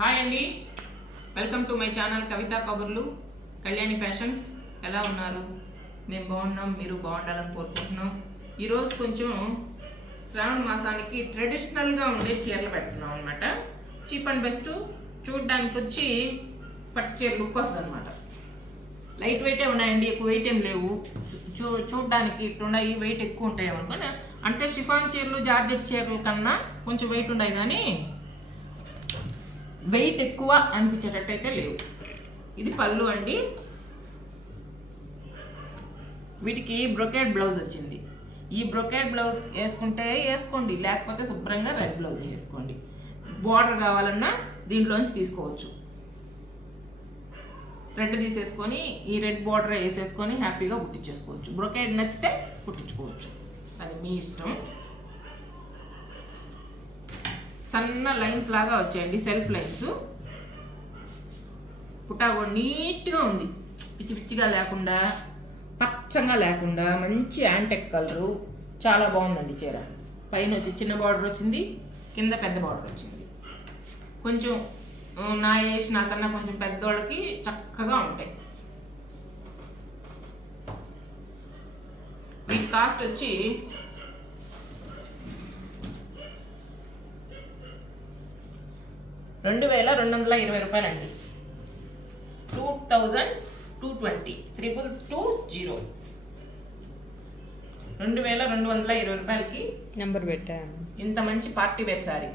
Hi అండి, welcome to my channel కవిత కబుర్లు Kalyani fashions. ఎలా ఉన్నారు? మేము బాగున్నాం, మీరు బాగుండాలని కోరుకుంటున్నాం. ఈరోజు కొంచెం శ్రావణ మాసానికి ట్రెడిషనల్గా ఉండే చీరలు పెడుతున్నాం అనమాట. చీప్ అండ్ బెస్ట్, చూడడానికి వచ్చి పట్టు చీర లుక్ వస్తుంది అనమాట. లైట్ వెయిటే ఉన్నాయండి, ఎక్కువ వెయిట్ ఏం లేవు. చూడడానికి ఇట్టున్నాయి, వెయిట్ ఎక్కువ ఉంటాయి అనుకుని. అంటే షిఫాన్ చీరలు జార్జెట్ చీరల కన్నా కొంచెం వెయిట్ ఉన్నాయి, కానీ వెయిట్ ఎక్కువ అనిపించేటట్టయితే లేవు. ఇది పళ్ళు అండి. వీటికి బ్రొకేడ్ బ్లౌజ్ వచ్చింది. ఈ బ్రొకేడ్ బ్లౌజ్ వేసుకుంటే వేసుకోండి, లేకపోతే శుభ్రంగా రెడ్ బ్లౌజ్ వేసుకోండి. బార్డర్ కావాలన్నా దీంట్లోంచి తీసుకోవచ్చు. రెడ్ తీసేసుకొని ఈ రెడ్ బార్డర్ వేసేసుకొని హ్యాపీగా కుట్టించేసుకోవచ్చు. బ్రొకేడ్ నచ్చితే కుట్టించుకోవచ్చు, అది మీ ఇష్టం. సన్న లైన్స్ లాగా వచ్చాయండి, సెల్ఫ్ లైన్స్. పుట్టా కూడా నీట్గా ఉంది, పిచ్చి పిచ్చిగా లేకుండా, పచ్చగా లేకుండా, మంచి యాంటెక్ కలరు. చాలా బాగుందండి చీర. పైన వచ్చి చిన్న బార్డర్ వచ్చింది, కింద పెద్ద బార్డర్ వచ్చింది. కొంచెం నా ఏజ్ నాకన్నా కొంచెం పెద్దోళ్ళకి చక్కగా ఉంటాయి. వీటి కాస్ట్ వచ్చి ₹2220 అండి. 2220 22220 ₹2220కి నెంబర్ పెట్టాను. ఇంత మంచి పార్టీ వేర్ సారీ.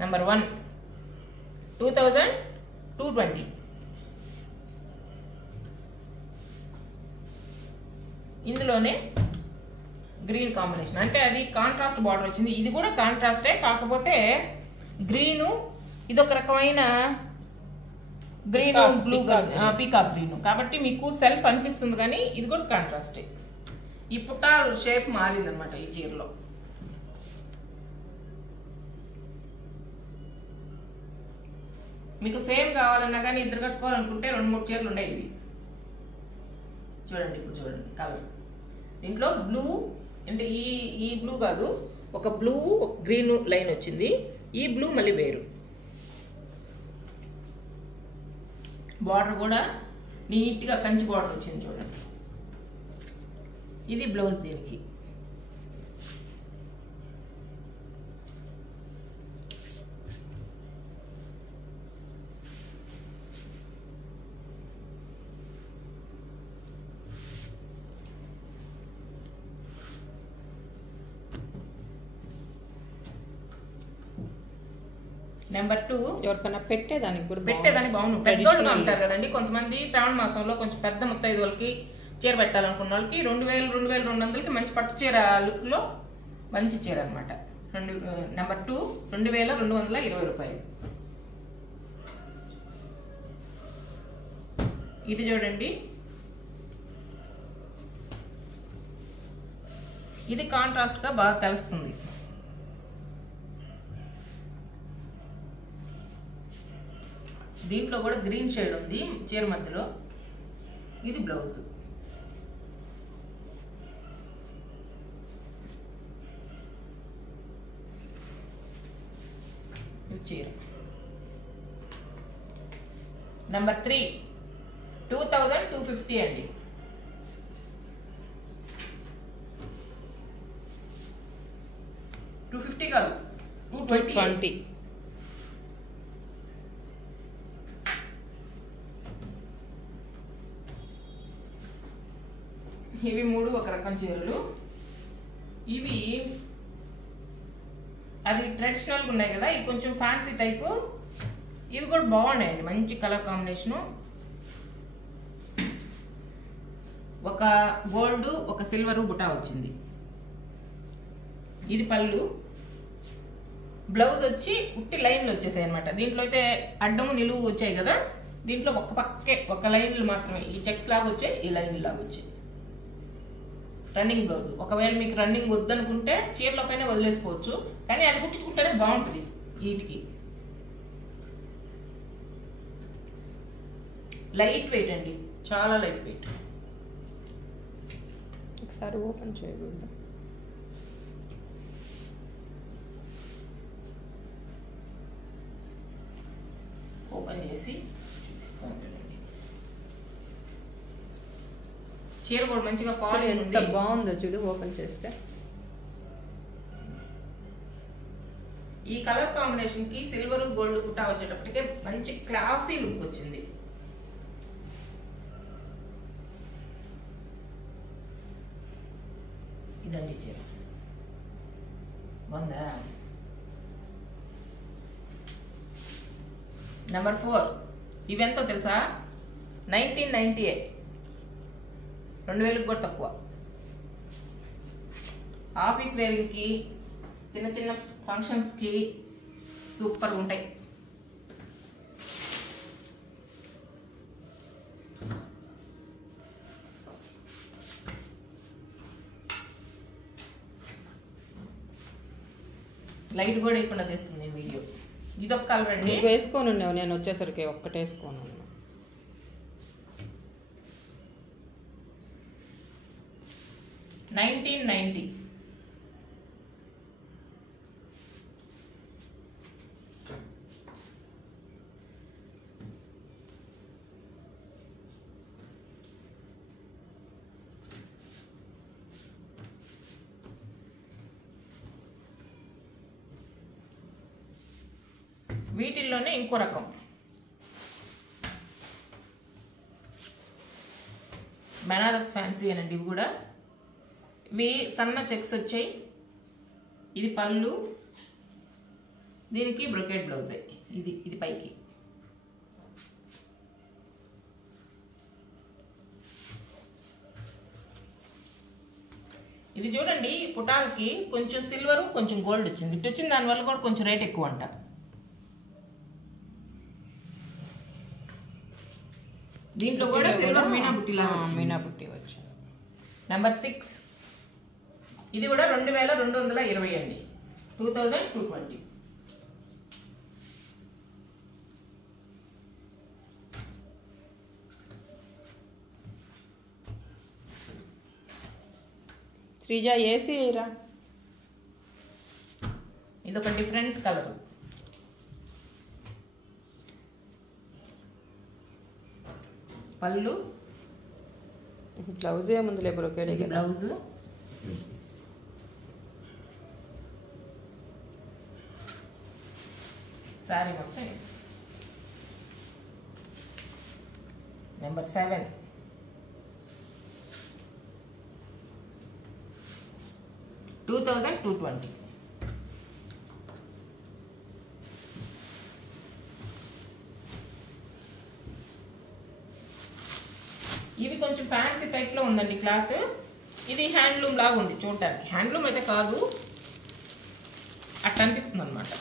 నెంబర్ 1 2220. ఇందులోనే గ్రీన్ కాంబినేషన్, అంటే అది కాంట్రాస్ట్ బార్డర్ వచ్చింది. ఇది కూడా కాంట్రాస్టే, కాకపోతే గ్రీను ఇదొక రకమైన గ్రీన్, బ్లూ, పీకాక్ గ్రీన్ కాబట్టి మీకు సెల్ఫ్ అనిపిస్తుంది, కానీ ఇది కూడా కాంట్రాస్టే. ఈ పుట్టా షేప్ మారింది అనమాట ఈ చీరలో. మీకు సేమ్ కావాలన్నా కానీ ఇద్దరు కట్టుకోవాలనుకుంటే 2-3 చీరలు ఉన్నాయి ఇవి. చూడండి, ఇప్పుడు చూడండి కలర్. దీంట్లో బ్లూ అంటే ఈ బ్లూ కాదు, ఒక బ్లూ గ్రీన్ లైన్ వచ్చింది. ఈ బ్లూ మళ్ళీ వేరు. బార్డర్ కూడా నీట్గా కంచి బార్డర్ వచ్చింది చూడండి. ఇది బ్లౌజ్ దీనికి. నెంబర్ 2 ఎవరికైనా పెట్టేదానికి బాగుంది. పెద్దోళ్ళుగా ఉంటారు కదండి కొంతమంది. శ్రావణ మాసంలో కొంచెం పెద్ద ముత్తైదువులకి చీర పెట్టాలనుకున్న వాళ్ళకి 2200కి మంచి పట్టు చీర లుక్ లో మంచి చీర అనమాట. నెంబర్ 2 ₹2220. ఇది చూడండి, ఇది కాంట్రాస్ట్ గా బాగా తెలుస్తుంది. దీంట్లో కూడా గ్రీన్ షేడ్ ఉంది చీర మధ్యలో. ఇది బ్లౌజ్. ఇది చీర. నెంబర్ 3 2250 అండి. $250 కాదు, 220. ఇవి 3 ఒక రకం చీరలు. ఇవి అది ట్రెడిషనల్గా ఉన్నాయి కదా, ఇవి కొంచెం ఫ్యాన్సీ టైపు. ఇవి కూడా బాగున్నాయండి, మంచి కలర్ కాంబినేషను. ఒక గోల్డ్, ఒక సిల్వర్ బుటా వచ్చింది. ఇది పళ్ళు. బ్లౌజ్ వచ్చి ఉట్టి లైన్లు వచ్చేసాయి అనమాట. దీంట్లో అయితే అడ్డము నిలువు వచ్చాయి కదా, దీంట్లో ఒక పక్కే ఒక లైన్లు మాత్రమే. ఈ చెక్స్ లాగా వచ్చాయి, ఈ లైన్లు లాగా వచ్చాయి. Running blouse. ఒకవేళ మీకు రన్నింగ్ వద్దనుకుంటే చీరలోకైనా వదిలేసుకోవచ్చు, కానీ అది కుట్టించుకుంటేనే బాగుంటుంది. వీటికి లైట్ వెయిట్ అండి, చాలా లైట్ వెయిట్. ఒకసారి ఓపెన్ చేయకూడదు. ఓపెన్ చేసి చూపిస్తూ ఉంటానండి. చీర కూడా మంచిగా ఫాల్ ఎంత బాగుందో చూడు ఓపెన్ చేస్తే. ఈ కలర్ కాంబినేషన్ కి సిల్వర్ గోల్డ్ కుట్టా వచ్చేటప్పటికే మంచి క్లాసీ లుక్ వచ్చింది. ఇదండి చీర బాగుందా. నెంబర్ 4 ఇవెంతో తెలుసా? 1998, 2000 కూడా తక్కువ. ఆఫీస్ వేరింగ్ కి చిన్న చిన్న ఫంక్షన్స్ కి సూపర్ ఉంటాయి. లైట్ కూడా వేయకుండా తెస్తుంది వీడియో. ఇదొక కలర్ అండి. వేసుకొని ఉన్నావు, నేను వచ్చేసరికి ఒక్కటే వేసుకోను. 1990 వీటిల్లోనే ఇంకో రకం బనారస్ ఫ్యాన్సీ అనండి. ఇవి కూడా ఇవి సన్న చెక్స్ వచ్చాయి. ఇది పళ్ళు, దీనికి బ్రొకెట్ బ్లౌజే. ఇది పైకి ఇది చూడండి. పుటాలకి కొంచెం సిల్వర్ కొంచెం గోల్డ్ వచ్చింది. ఇటు వచ్చింది, దానివల్ల కూడా కొంచెం రేట్ ఎక్కువ అంట. దీంట్లో కూడా సిల్వర్ మీనా బుట్టిలా వచ్చింది. నెంబర్ 6 ఇది కూడా 2220 అండి. 2220. శ్రీజ ఏసీ రా. ఇది ఒక డిఫరెంట్ కలర్. పళ్ళు, బ్లౌజ్ ఏముందిలే బ్రోకేడ్ బ్లౌజ్. సారీ మొత్తం. నెంబర్ 7 2220. ఇవి కొంచెం ఫ్యాన్సీ టైప్ లో ఉందండి క్లాత్. ఇది హ్యాండ్లూమ్ లాగా ఉంది చూడటానికి. హ్యాండ్లూమ్ అయితే కాదు, అట్లా అనిపిస్తుంది అనమాట.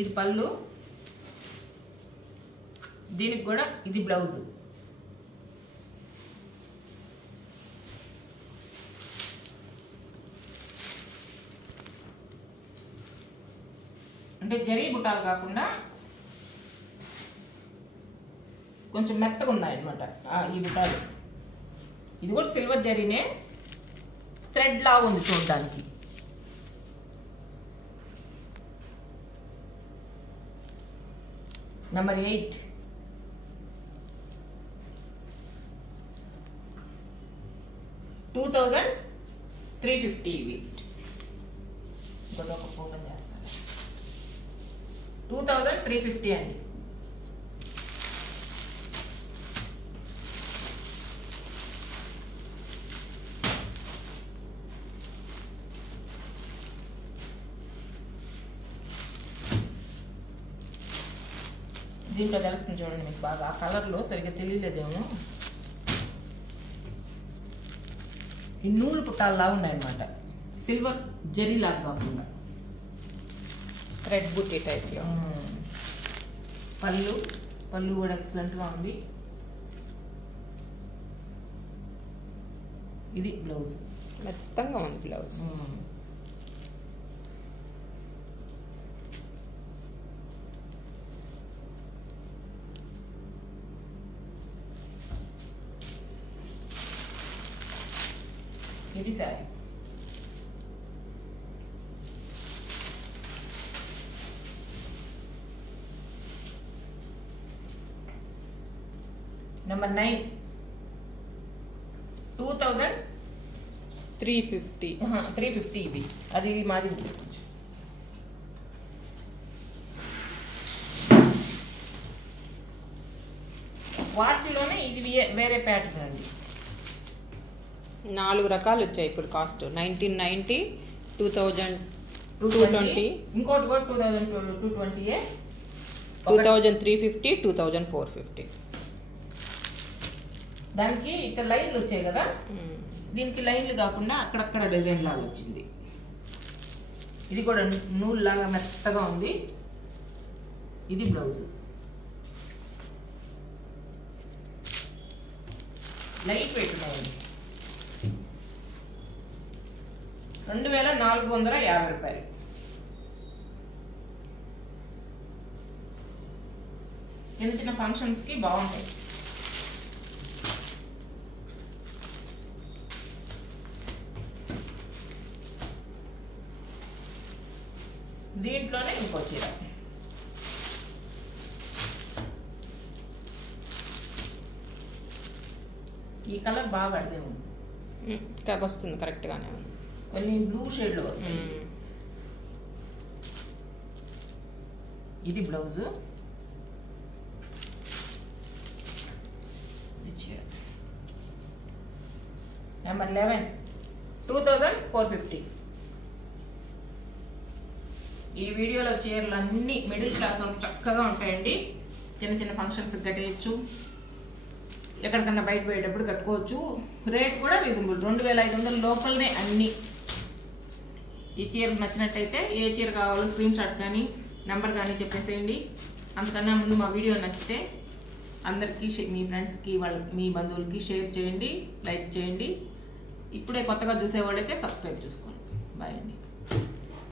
ఇది పళ్ళు, దీనికి కూడా ఇది బ్లౌజు. అంటే జరీ బుట్టాలు కాకుండా కొంచెం మెత్తగా ఉన్నాయన్నమాట ఈ బుట్టాలు. ఇది కూడా సిల్వర్ జరీనే, థ్రెడ్ లాగా ఉంది చూడడానికి. నెంబర్ 8 2350. ఇవి ఇంకొక ఓపెన్ చేస్తాను. 2350 అండి. దీంట్లో తెలుస్తుంది చూడండి మీకు బాగా. ఆ కలర్లో సరిగ్గా తెలియలేదేమో. ఈ నూలు పుట్టాలలా ఉన్నాయన్నమాట, సిల్వర్ జరీ లాగా కాకుండా. థ్రెడ్ బుట్టి టైప్లో. పళ్ళు కూడా ఎక్సలెంట్గా ఉంది. ఇది బ్లౌజ్, మెత్తంగా ఉంది బ్లౌజ్. ఇది సారీ. నెంబర్ 9 2000 350. 350 ఇవి. అది మాది వాటిలోనే ఇది వేరే ప్యాటర్న్ అండి. 4 రకాలు వచ్చాయి ఇప్పుడు కాస్ట్. 1990, 2220, ఇంకోటి కూడా 2220, 2350, 2450. దానికి ఇక్కడ లైన్లు వచ్చాయి కదా, దీనికి లైన్లు కాకుండా అక్కడక్కడ డిజైన్ లాగా వచ్చింది. ఇది కూడా నూలు లాగా మెత్తగా ఉంది. ఇది బ్లౌజ్ లైట్ వెయిట్ ఉంది. 2450 రూపాయలు. చిన్న చిన్న ఫంక్షన్స్కి బాగుంటాయి. దీంట్లోనే ఇంకో చీర. ఈ కలర్ బాగా పడితే ఉంది. వస్తుంది, కరెక్ట్గానే ఉంది. కొన్ని బ్లూ షేడ్లో వస్తాయి. ఇది బ్లౌజు, ఇది చీర. నెంబర్ 11 2450. ఈ వీడియోలో చీరలు అన్నీ మిడిల్ క్లాస్ వరకు చక్కగా ఉంటాయండి. చిన్న చిన్న ఫంక్షన్స్కి కట్టేయచ్చు, ఎక్కడికన్నా బయట పోయేటప్పుడు కట్టుకోవచ్చు. రేట్ కూడా రీజనబుల్, 2500 లోపలనే అన్నీ. ఈ చీర నచ్చినట్టయితే ఏ చీర కావాలో స్క్రీన్ షాట్ కానీ నెంబర్ కానీ చెప్పేసేయండి. అంతకన్నా ముందు మా వీడియో నచ్చితే అందరికీ, మీ ఫ్రెండ్స్కి, మీ బంధువులకి షేర్ చేయండి, లైక్ చేయండి. ఇప్పుడే కొత్తగా చూసేవాళ్ళైతే సబ్స్క్రైబ్ చేసుకోండి. బాయ్ అండి.